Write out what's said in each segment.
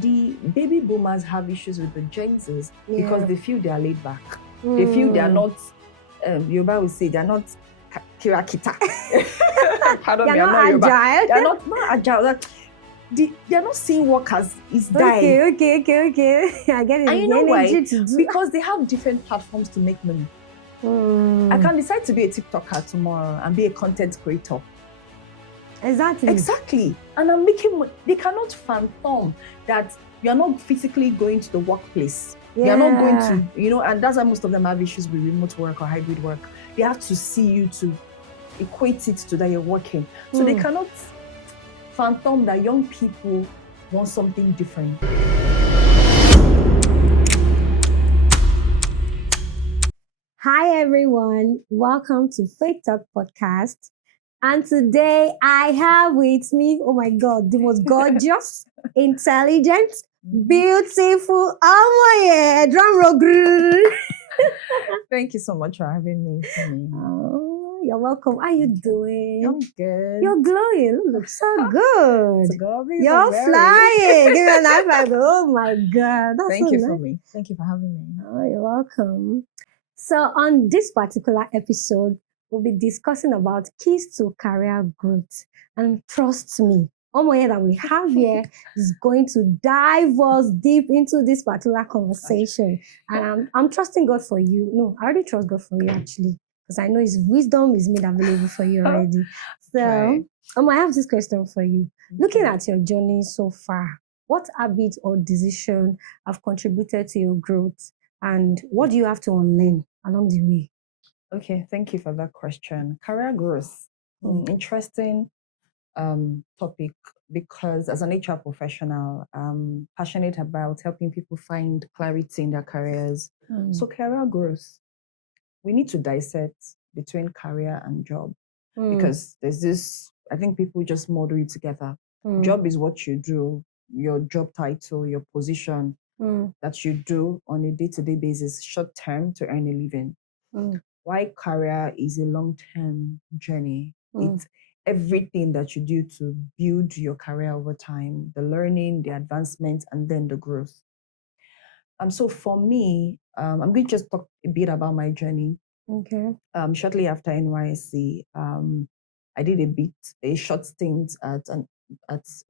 the baby boomers have issues with the Gen Zs because they feel they are laid back. They feel they are not, Yoruba will say, they are not kirakita. Pardon me, I'm not Yoruba. Agile. They are not agile. They are not seeing work as is dying. Okay. I get it. And you know why? Because they have different platforms to make money. I can decide to be a TikToker tomorrow and be a content creator. Exactly. And I'm making money. They cannot fathom that you're not physically going to the workplace. You're not going to, and that's why most of them have issues with remote work or hybrid work. They have to see you to equate it to that you're working. So they cannot fathom that young people want something different. Hi everyone, welcome to Faith Talk Podcast. And today I have with me, oh my God, the most gorgeous, intelligent, beautiful Omoye. Drum roll. Thank you so much for having me. Oh, you're welcome. How are you doing? I'm good. You're glowing. You look so good. You're flying. Give me an high five. Oh my God. That's Thank so you nice. for me. Thank you for having me. Oh, you're welcome. So on this particular episode, we'll be discussing about keys to career growth. And trust me, Omoye that we have here is going to dive us deep into this particular conversation. And I'm trusting God for you. No, I already trust God for you actually, because I know His wisdom is made available for you already. So, I have this question for you. Okay. Looking at your journey so far, what habits or decision have contributed to your growth? And what do you have to unlearn along the way? Okay, thank you for that question. Career growth, interesting topic, because as an HR professional, I'm passionate about helping people find clarity in their careers. So career growth, we need to dissect between career and job, because there's this, I think people just model it together. Job is what you do, your job title, your position that you do on a day-to-day basis, short term to earn a living. Why career is a long-term journey. It's everything that you do to build your career over time, the learning, the advancement, and then the growth. So for me, I'm going to just talk a bit about my journey. Okay. Shortly after NYSC, I did a short stint at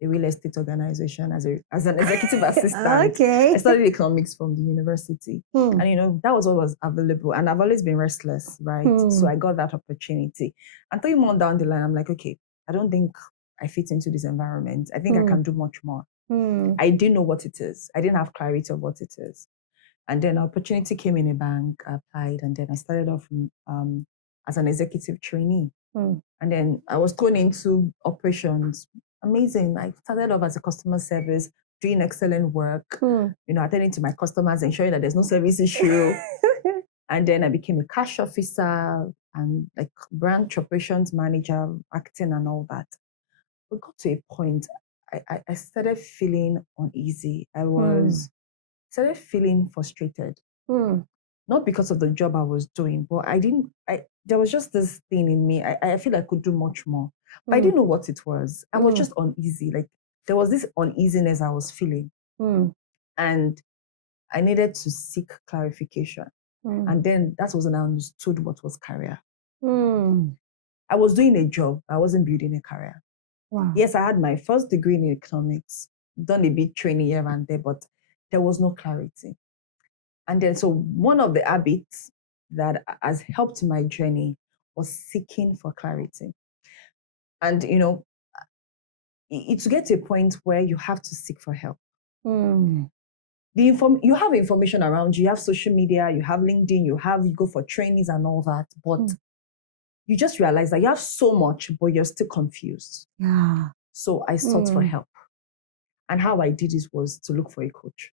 a real estate organization as an executive assistant. Okay. I studied economics from the university. And that was what was available. And I've always been restless, right? So I got that opportunity. And 3 months down the line, I'm like, okay, I don't think I fit into this environment. I think I can do much more. I didn't know what it is. I didn't have clarity of what it is. And then an opportunity came in a bank, I applied, and then I started off as an executive trainee. And then I was thrown into operations. Amazing. I started off as a customer service, doing excellent work, attending to my customers, ensuring that there's no service issue. And then I became a cash officer and like branch operations manager, acting and all that. We got to a point, I started feeling uneasy. I started feeling frustrated. Not because of the job I was doing, but there was just this thing in me. I feel I could do much more, but I didn't know what it was. I was just uneasy. Like there was this uneasiness I was feeling. And I needed to seek clarification. And then that was when I understood what was career. I was doing a job. I wasn't building a career. Wow. Yes, I had my first degree in economics, done a bit training here and there, but there was no clarity. And then, so one of the habits that has helped my journey was seeking for clarity. And, to get to a point where you have to seek for help. You have information around you have social media, you have LinkedIn, you go for trainings and all that, but you just realize that you have so much, but you're still confused. Yeah. So I sought for help. And how I did it was to look for a coach.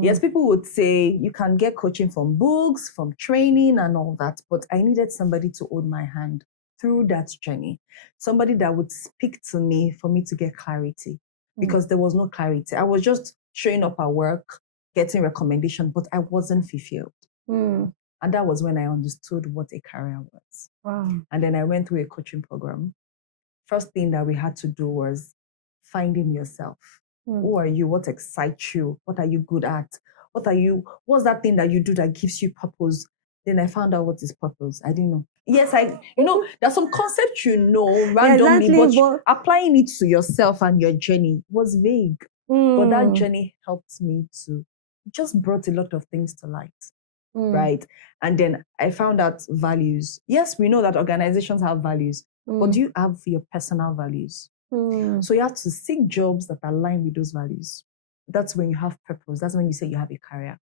Yes, people would say you can get coaching from books, from training and all that, but I needed somebody to hold my hand through that journey. Somebody that would speak to me for me to get clarity, because there was no clarity. I was just showing up at work, getting recommendation, but I wasn't fulfilled. And that was when I understood what a career was. Wow. And then I went through a coaching program. First thing that we had to do was finding yourself. Who are you? What excites you? What are you good at? What's that thing that you do that gives you purpose? Then I found out what is purpose. I didn't know. Yes, there's some concepts randomly, exactly, but applying it to yourself and your journey was vague. But that journey helped me to just brought a lot of things to light. Right. And then I found out values. Yes, we know that organizations have values, but do you have your personal values? So you have to seek jobs that align with those values. That's when you have purpose. That's when you say you have a career.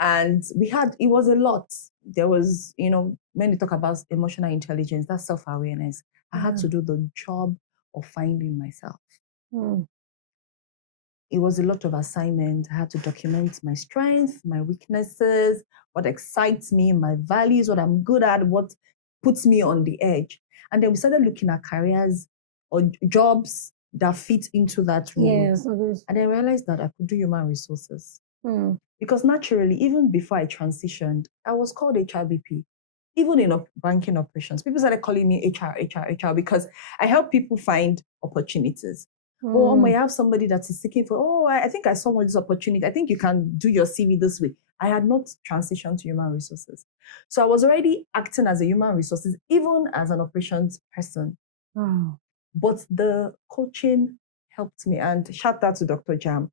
And it was a lot. There was, when you talk about emotional intelligence, that's self-awareness. I had to do the job of finding myself. It was a lot of assignment. I had to document my strengths, my weaknesses, what excites me, my values, what I'm good at, what puts me on the edge. And then we started looking at careers or jobs that fit into that role. Yes, and I realized that I could do human resources. Because naturally, even before I transitioned, I was called HRBP. Even in banking operations, people started calling me HR, because I help people find opportunities. I have somebody that is seeking for, I think I saw this opportunity. I think you can do your CV this way. I had not transitioned to human resources. So I was already acting as a human resources, even as an operations person. But the coaching helped me, and shout out to Dr. Jam.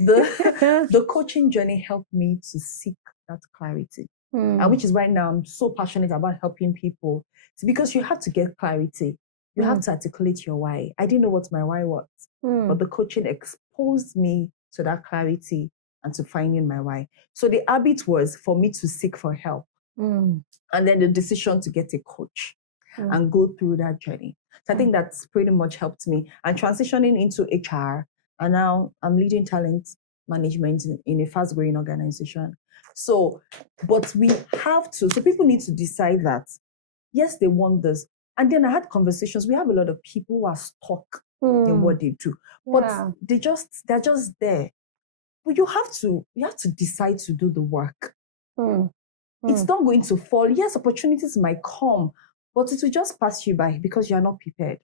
The coaching journey helped me to seek that clarity. And which is why now I'm so passionate about helping people. It's because you have to get clarity. You have to articulate your why. I didn't know what my why was, but the coaching exposed me to that clarity and to finding my why. So the habit was for me to seek for help. And then the decision to get a coach and go through that journey. So I think that's pretty much helped me. And transitioning into HR, and now I'm leading talent management in a fast-growing organization. So, but we have to, so people need to decide that, yes, they want this. And then I had conversations. We have a lot of people who are stuck in what they do, but they're just there. But you have to decide to do the work. It's not going to fall. Yes, opportunities might come, but it will just pass you by because you're not prepared.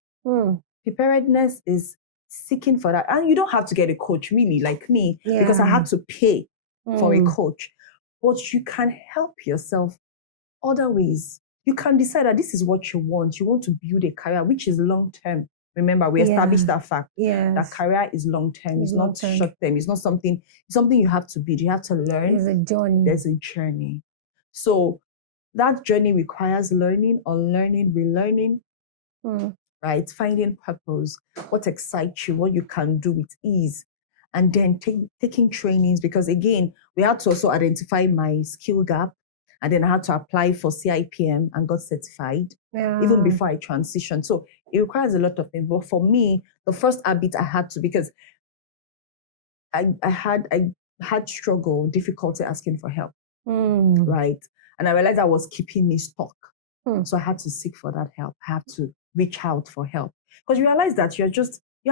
Preparedness is seeking for that. And you don't have to get a coach, really, like me, because I had to pay for a coach. But you can help yourself other ways. You can decide that this is what you want. You want to build a career, which is long-term. Remember, we established that fact. That career is long-term. It's not short-term. It's not something you have to build. You have to learn. There's a journey. So that journey requires learning, unlearning, relearning, right? Finding purpose, what excites you, what you can do with ease. And then taking trainings, because again, we had to also identify my skill gap. And then I had to apply for CIPM and got certified even before I transitioned. So it requires a lot of things. But for me, the first habit I had to, because I had struggle, difficulty asking for help, right? And I realized that was keeping me stuck. So I had to seek for that help. I had to reach out for help. Because you realize that you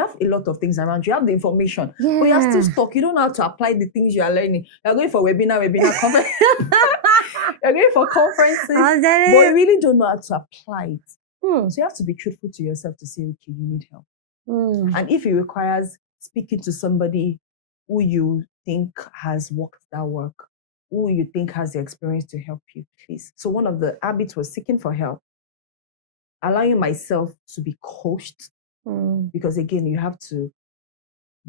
have a lot of things around you. You have the information, but you're still stuck. You don't know how to apply the things you are learning. You're going for webinar conference. You're going for conferences, but you really don't know how to apply it. So you have to be truthful to yourself to say, okay, you need help. And if it requires speaking to somebody who you think has worked that work, who you think has the experience to help you, please. So one of the habits was seeking for help, allowing myself to be coached, because again, you have to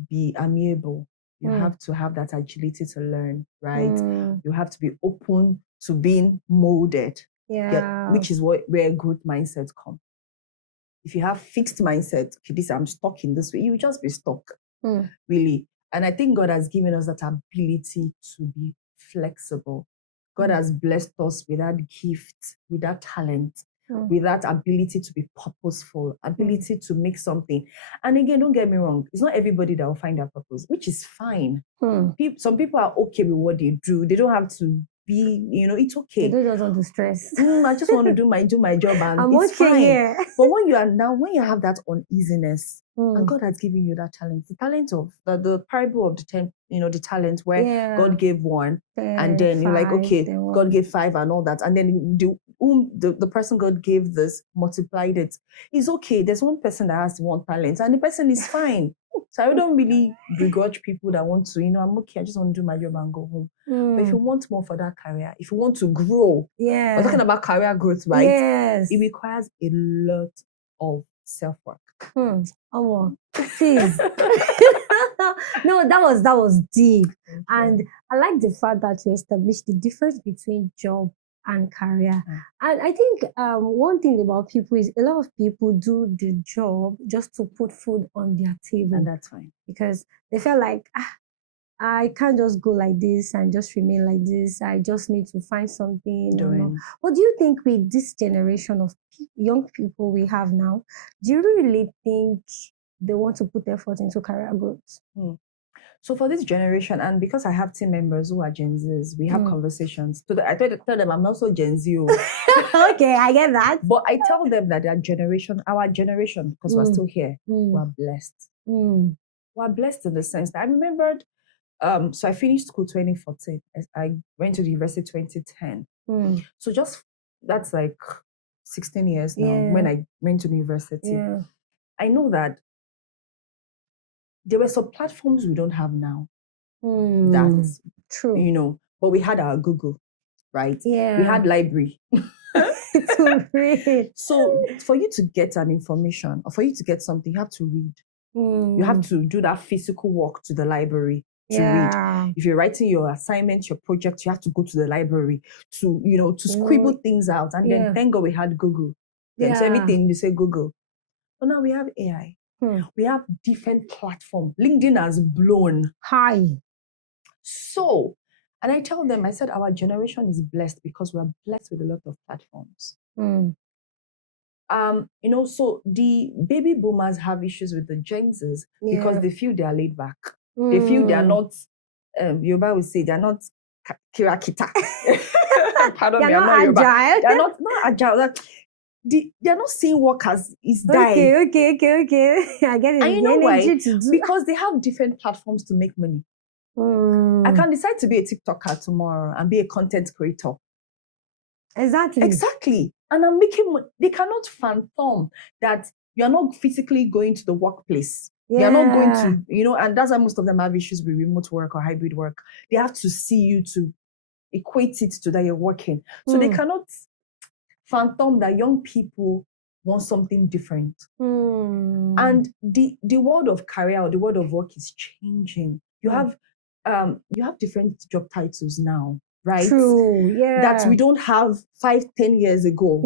be amiable. You have to have that agility to learn, right? You have to be open to being molded, which is where growth mindsets come. If you have fixed mindset, okay, I'm stuck in this way, you will just be stuck, really. And I think God has given us that ability to be flexible. God has blessed us with that gift, with that talent, with that ability to be purposeful, ability to make something. And again, don't get me wrong, it's not everybody that will find that purpose, which is fine. Some people are okay with what they do. They don't have to be, it's okay. They don't want to stress. I just want to do my job, and it's fine. Here. But when you have that uneasiness, and God has given you that talent, the talent of the parable of the 10, the talent where God gave 1, and then you're like, okay, God gave 5 and all that, and then the person God gave this multiplied it. It's okay. There's one person that has 1 talent, and the person is fine. So I don't really begrudge people that want to, I'm okay, I just want to do my job and go home. But if you want more for that career, if you want to grow, we're talking about career growth, right? Yes. It requires a lot of self-work. Oh, please. No, that was deep. Okay. And I like the fact that you established the difference between job and career. And I think one thing about people is a lot of people do the job just to put food on their table. And that's fine. Because they feel like, I can't just go like this and just remain like this. I just need to find something. What do you think with this generation of young people we have now? Do you really think they want to put effort into career growth? So for this generation, and because I have team members who are Gen Zs, we have conversations. So I tell them I'm also Gen Z. Okay, I get that. But I tell them that our generation, because we're still here, we're blessed. We're blessed in the sense that I remembered, so I finished school 2014. I went to the university 2010. So that's like 16 years now when I went to the university. I know that there were some platforms we don't have now. That's true. But we had our Google, right? Yeah. We had library. To read. So for you to get an information or for you to get something, you have to read. You have to do that physical walk to the library to read. If you're writing your assignment, your project, you have to go to the library to, to scribble things out. And then thank God we had Google. Then so everything you say Google. But now we have AI. We have different platforms. LinkedIn has blown high. So, and I tell them, I said, our generation is blessed because we are blessed with a lot of platforms. So the baby boomers have issues with the Gen Zs because they feel they are laid back. They feel they are not, Yoruba will say, they are not kirakita. Pardon me, I'm not Yoruba. Agile. They're not agile. They're not seeing work as is dying. Okay. I get it. And you know why? Because they have different platforms to make money. I can decide to be a TikToker tomorrow and be a content creator. Exactly. And I'm making money. They cannot fathom that you're not physically going to the workplace. You're not going to, and that's why most of them have issues with remote work or hybrid work. They have to see you to equate it to that you're working. So they cannot fathom that young people want something different. And the world of career or the world of work is changing. You have different job titles now, right? True, that we don't have 5-10 years ago.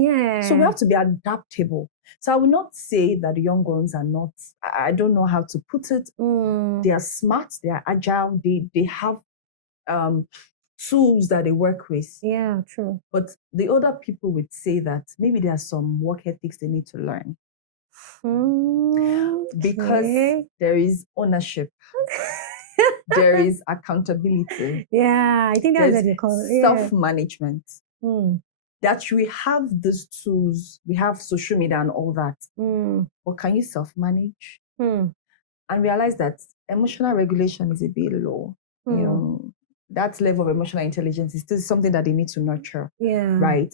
So we have to be adaptable. So I will not say that the young ones are not, I don't know how to put it. They are smart, they are agile, they have tools that they work with. Yeah, true. But the older people would say that maybe there are some work ethics they need to learn. Because there is ownership. There is accountability. Yeah, I think that's what they call it. Self-management. That we have these tools, we have social media and all that. But can you self-manage? And realize that emotional regulation is a bit low. That level of emotional intelligence is still something that they need to nurture. Right?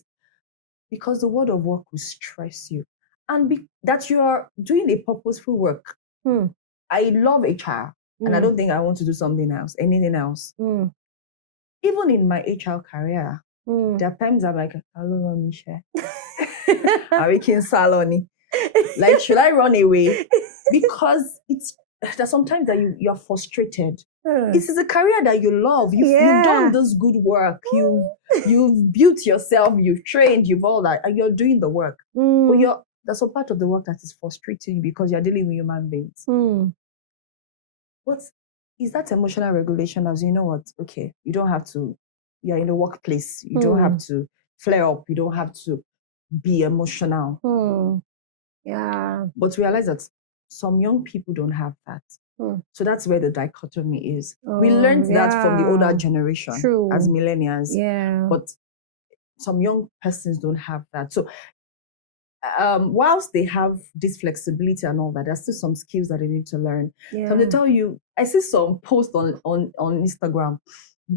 Because the world of work will stress you. And that you are doing a purposeful work. I love HR. And I don't think I want to do anything else. Even in my HR career, there are times I'm like, hello, Michelle. I'm making saloni. Like, should I run away? Because there's sometimes that you're frustrated. This is a career that you love. You've done this good work. You've built yourself. You've trained. You've all that. And you're doing the work. But there's a part of the work that is frustrating you because you're dealing with human beings. What is that emotional regulation? As you know what? Okay, you don't have to. You're in the workplace. You don't have to flare up. You don't have to be emotional. But realize that some young people don't have that. So that's where the dichotomy is. We learned that from the older generation as millennials. But some young persons don't have that. So whilst they have this flexibility and all that, there's still some skills that they need to learn. So they tell you, I see some posts on Instagram.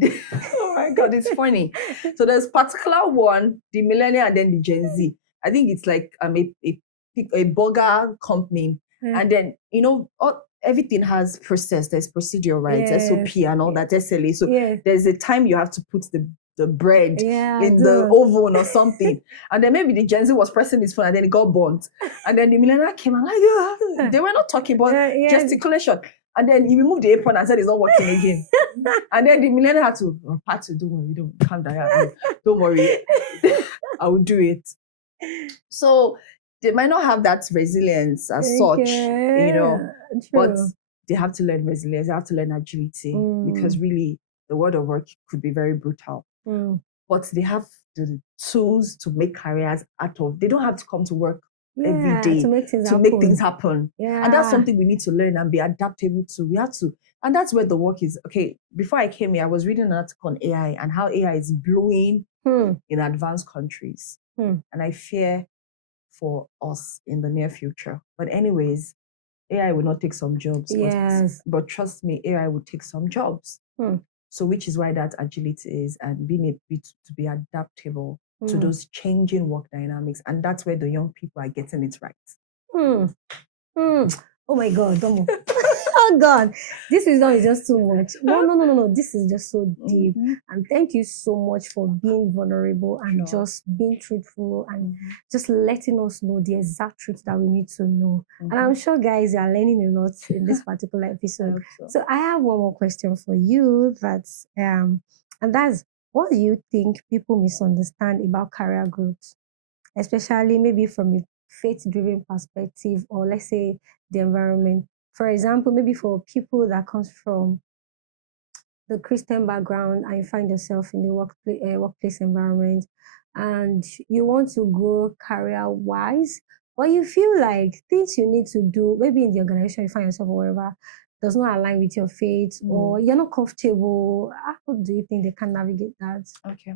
Oh my God, it's funny. So there's particular one, the millennial and then the Gen Z. I think it's like a burger company. And then, everything has process, there's procedure, right? Yes. SOP and all that, SLA. So Yes. there's a time you have to put the bread Yeah, in the oven or something. And then maybe the Gen Z was pressing his phone and then it got burnt. And then the millennial came and like, yeah, they were not talking, but gesticulation. And then he removed the apron and said it's not working again. And then the millennial had to, don't worry, don't calm down. Don't worry. I will do it. So they might not have that resilience as such, but they have to learn resilience, they have to learn agility, because really the world of work could be very brutal. But they have the tools to make careers out of, they don't have to come to work every day to make things happen. And that's something we need to learn and be adaptable to. We have to, and that's where the work is. Okay, before I came here, I was reading an article on AI and how AI is blowing in advanced countries. And I fear for us in the near future. But anyways, AI will not take some jobs. But trust me, AI will take some jobs. So which is why that agility is, and being able to be adaptable to those changing work dynamics. And that's where the young people are getting it right. Oh my God, Domo. Oh God, this is not just too much. No. This is just so deep. And thank you so much for being vulnerable and just being truthful and just letting us know the exact truth that we need to know. And I'm sure, guys, you are learning a lot in this particular episode. So I have one more question for you. And that's, what do you think people misunderstand about career growth, especially maybe from a faith-driven perspective, or let's say the environment? For example, maybe for people that comes from the Christian background and you find yourself in the workplace environment and you want to grow career-wise, but you feel like things you need to do, maybe in the organization you find yourself or wherever, does not align with your faith, or you're not comfortable. How do you think they can navigate that? Okay.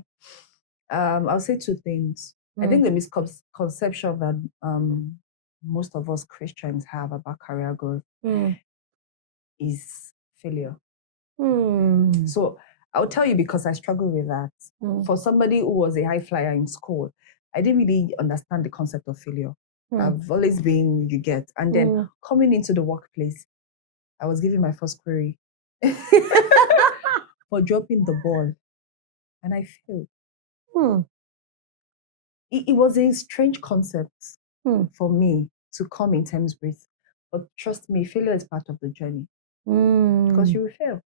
I'll say two things. I think the misconception that most of us Christians have about career growth is failure. So I'll tell you, because I struggle with that. For somebody who was a high flyer in school, I didn't really understand the concept of failure. I've always been, you get. And then coming into the workplace, I was giving my first query for dropping the ball. And I failed. It was a strange concept for me to come in terms with. But trust me, failure is part of the journey. Because you will fail.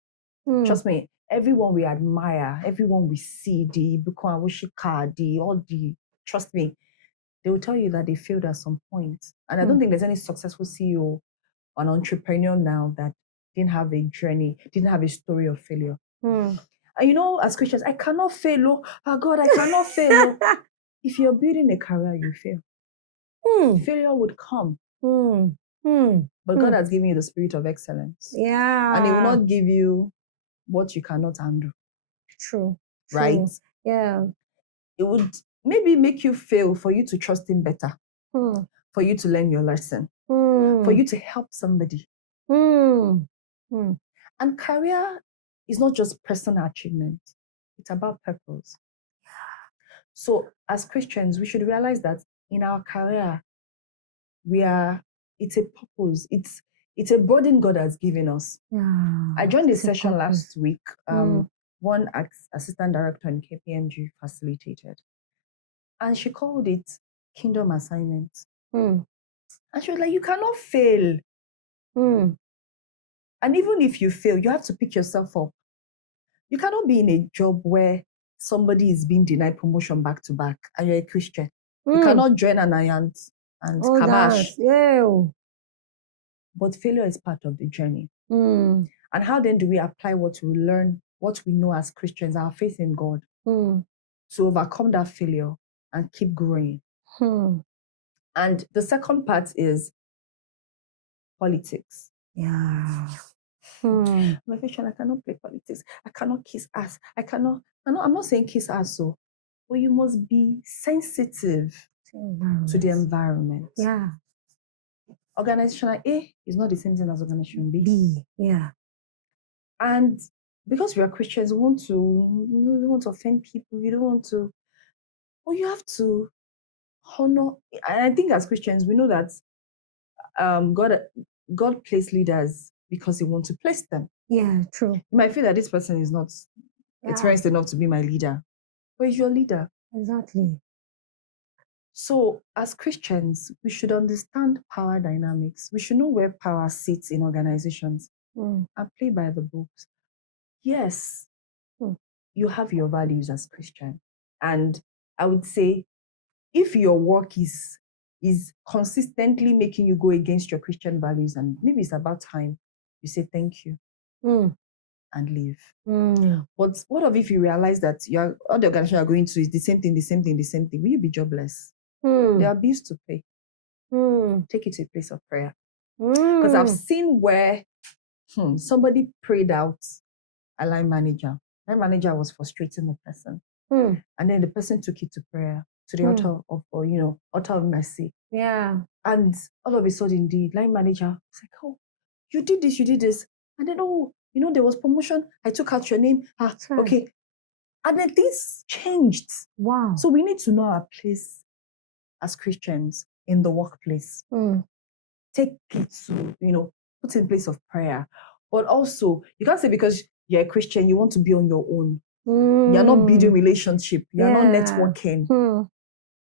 Trust me, everyone we admire, everyone we see, trust me, they will tell you that they failed at some point. And I don't think there's any successful CEO or an entrepreneur now that didn't have a journey, didn't have a story of failure. And as Christians, I cannot fail. Oh God, I cannot fail. If you're building a career, you fail. Failure would come. But God has given you the spirit of excellence. And He will not give you what you cannot handle. True. Right? Yeah. It would maybe make you fail for you to trust Him better, for you to learn your lesson, for you to help somebody. And career is not just personal achievement, it's about purpose. So as Christians, we should realize that in our career, it's a purpose, it's a burden God has given us. I joined a session last week. One assistant director in KPMG facilitated. And she called it Kingdom Assignment. And she was like, you cannot fail. And even if you fail, you have to pick yourself up. You cannot be in a job where somebody is being denied promotion back to back and you're a Christian. You cannot join an alliance and kabash. But failure is part of the journey. And how then do we apply what we learn, what we know as Christians, our faith in God, to overcome that failure and keep growing? And the second part is politics. My Christian, I cannot play politics. I cannot kiss ass. I'm not saying kiss ass, but you must be sensitive to the environment. Organization A is not the same thing as organization B. And because we are Christians, we don't want to offend people. You don't want to. Well, you have to honor. And I think as Christians, we know that God God placed leaders because He wants to place them. Yeah, true. You might feel that this person is not experienced enough to be my leader, but he's your leader. Exactly. So, as Christians, we should understand power dynamics. We should know where power sits in organizations and play by the books. Yes, you have your values as Christian. And I would say, if your work is consistently making you go against your Christian values, and maybe it's about time you say thank you and leave. But what if you realize that all the organization you're going to is the same thing? Will you be jobless? There are bills to pay. Take it to a place of prayer. Because I've seen where somebody prayed out a line manager. Line manager was frustrating the person. And then the person took it to prayer, to the altar of mercy. Yeah. And all of a sudden, the line manager was like, oh, you did this. And then, there was promotion. I took out your name. Okay. And then things changed. Wow. So we need to know our place as Christians in the workplace. Take it to, put in place of prayer. But also, you can't say because you're a Christian, you want to be on your own. You're not building relationship. You're not networking.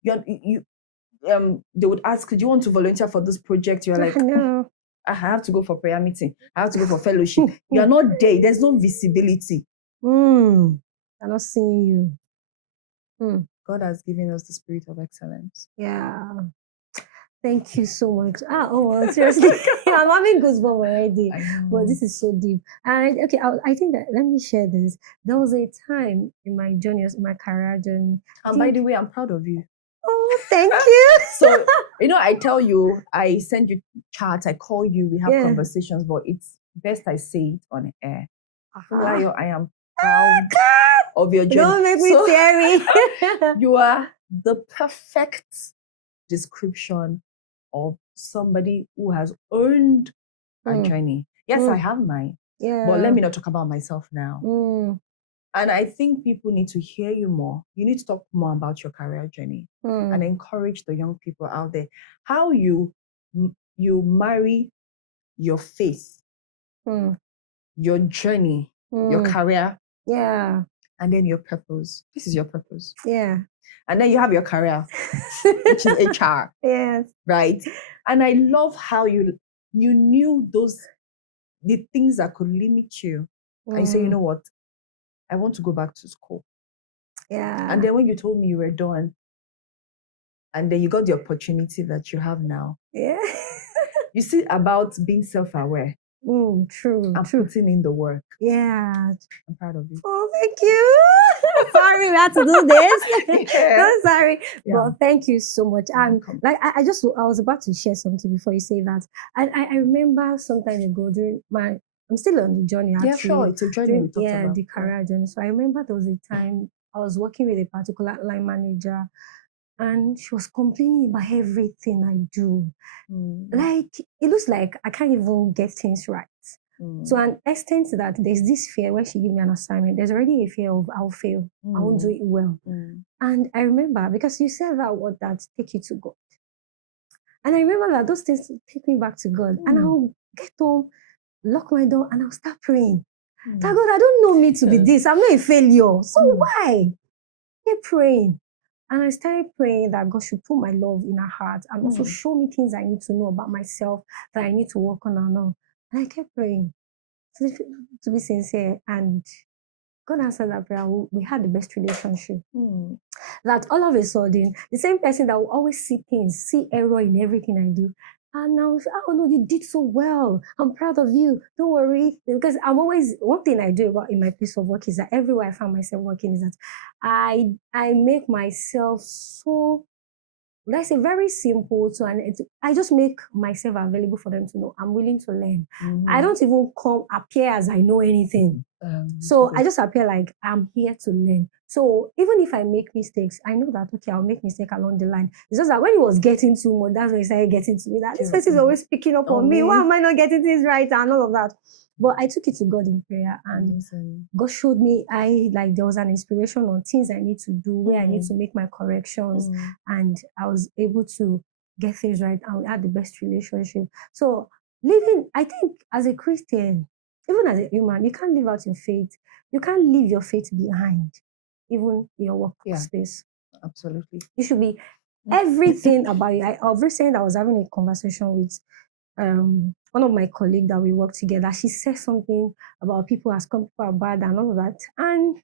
They would ask, do you want to volunteer for this project? You're like, no. I have to go for prayer meeting. I have to go for fellowship. You're not there. There's no visibility. I'm not seeing you. God has given us the spirit of excellence. Yeah. Thank you so much. Seriously, I'm having goosebumps already. But this is so deep. And okay, I think that let me share this. There was a time in my journey, my career journey. And by the way, I'm proud of you. Oh, thank you. So, I tell you, I send you chats, I call you, we have conversations, but it's best I say it on air. Funmilayo, I am proud of your journey. Don't make me teary. You are the perfect description of somebody who has earned a journey. Yes, I have mine. Yeah. But let me not talk about myself now. And I think people need to hear you more. You need to talk more about your career journey and encourage the young people out there. How you marry your faith, your journey, your career, and then your purpose. This is your purpose. Yeah. And then you have your career, which is HR. Yes. Right? And I love how you knew the things that could limit you. And you say, you know what? I want to go back to school. Yeah. And then when you told me you were done, and then you got the opportunity that you have now. Yeah. You see about being self-aware. True. And putting in the work. Yeah. I'm proud of you. Oh, thank you. Sorry, we had to do this. I'm sorry. Yeah. Well, thank you so much. And I was about to share something before you say that. And I remember some time ago I'm still on the journey actually. Yeah, sure. It's a journey. The career journey. So I remember there was a time I was working with a particular line manager, and she was complaining about everything I do. Like, it looks like I can't even get things right. To an extent that there's this fear when she gives me an assignment, there's already a fear of I'll fail. I won't do it well. And I remember, because you said that word that take you to God. And I remember that those things take me back to God. And I'll get home, lock my door, and I'll start praying. That God, I don't know me to be this. I'm not a failure. So why? Keep praying. And I started praying that God should put my love in her heart and also show me things I need to know about myself that I need to work on and all. And I kept praying to be sincere. And God answered that prayer. We had the best relationship. That all of a sudden, the same person that will always see error in everything I do. And now, oh no, you did so well. I'm proud of you. Don't worry. Because one thing I do in my place of work is that everywhere I find myself working is that I make myself so, let's say, very simple I just make myself available for them to know I'm willing to learn. I don't even appear as I know anything. So I just appear like I'm here to learn. So even if I make mistakes, I know that, okay, I'll make mistake along the line. It's just that when it was getting too much, that's when it started getting to me. That this person is always picking up on me. Why am I not getting things right? And all of that. But I took it to God in prayer, and God showed me there was an inspiration on things I need to do, where I need to make my corrections, and I was able to get things right, and we had the best relationship. So I think as a Christian, even as a human, you can't live out your faith. You can't leave your faith behind, even in your workspace. Absolutely. You should be everything about you. I was saying I was having a conversation with one of my colleagues that we work together. She said something about people as come, people are bad and all of that. And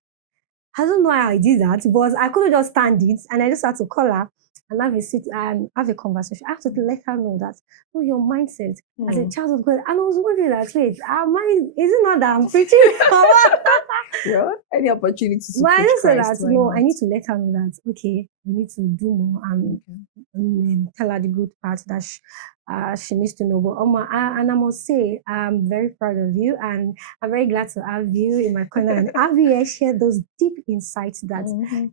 I don't know how I did that, but I couldn't just stand it. And I just had to call her and have a conversation. I have to let her know that, oh, your mindset as a child of God. And I was wondering that, wait, is it not that I'm preaching? Well, any opportunity to but preach I just said Christ, that, no, I need to let her know that, okay, we need to do more and tell her the good part that she needs to know. But and I must say, I'm very proud of you, and I'm very glad to have you in my corner and have you share those deep insights that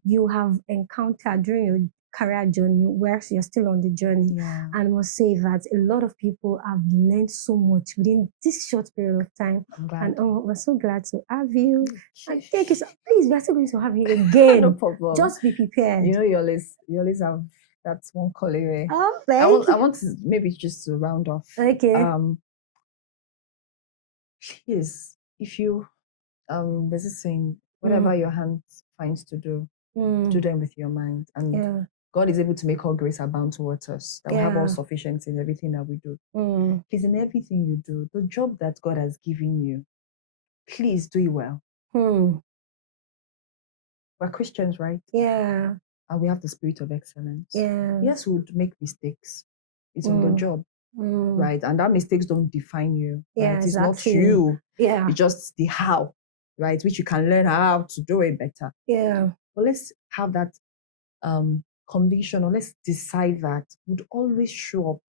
you have encountered during your career journey, where you're still on the journey. Yeah. And I must say that a lot of people have learned so much within this short period of time. And we're so glad to have you. And thank you. Please, we're still going to have you again. No problem. Just be prepared. You know, you always have that one call away. Oh, I want to maybe just to round off. Okay. Please, if you there's a saying, whatever your hands finds to do, do them with your mind. And God is able to make all grace abound towards us. That we have all sufficiency in everything that we do. Please, in everything you do, the job that God has given you, please do it well. We're Christians, right? Yeah. And we have the spirit of excellence. Yeah. Yes, we would make mistakes. It's on the job, right? And that mistakes don't define you. Yeah, right? Exactly. It's not you. Yeah. It's just the how, right? Which you can learn how to do it better. Yeah. But let's have that conviction, or let's decide that we'd always show up.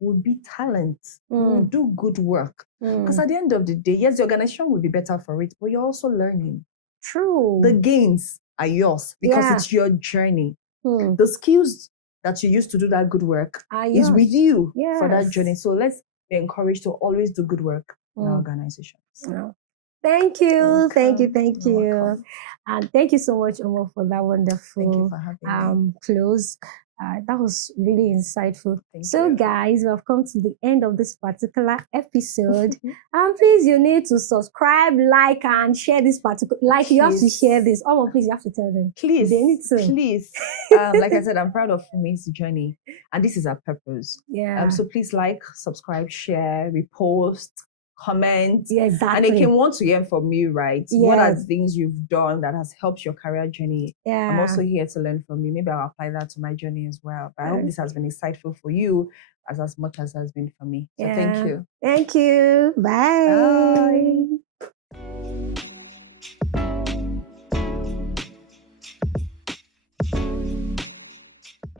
Would be talent. Would do good work. Because at the end of the day, yes, the organization will be better for it, but you're also learning. True. The gains are yours because it's your journey. The skills that you use to do that good work is with you for that journey. So let's be encouraged to always do good work in our organization. Thank you. Thank you. Thank You're you. welcome. And thank you so much, Omo, for that wonderful Thank you for having me. close. That was really insightful. Thank so, you. guys, we have come to the end of this particular episode. And please, you need to subscribe, like, and share this particular. Like, you have to share this. Oh, please, you have to tell them. Please, they need to. Please. Like I said, I'm proud of Funmi's journey, and this is our purpose. Yeah. So please like, subscribe, share, repost, comment. Yeah, exactly. And they can want to hear from you, right? Yes. What are the things you've done that has helped your career journey? Yeah. I'm also here to learn from you. Maybe I'll apply that to my journey as well. But I hope this has been insightful for you as much as it has been for me. So thank you. Thank you. Bye. Bye.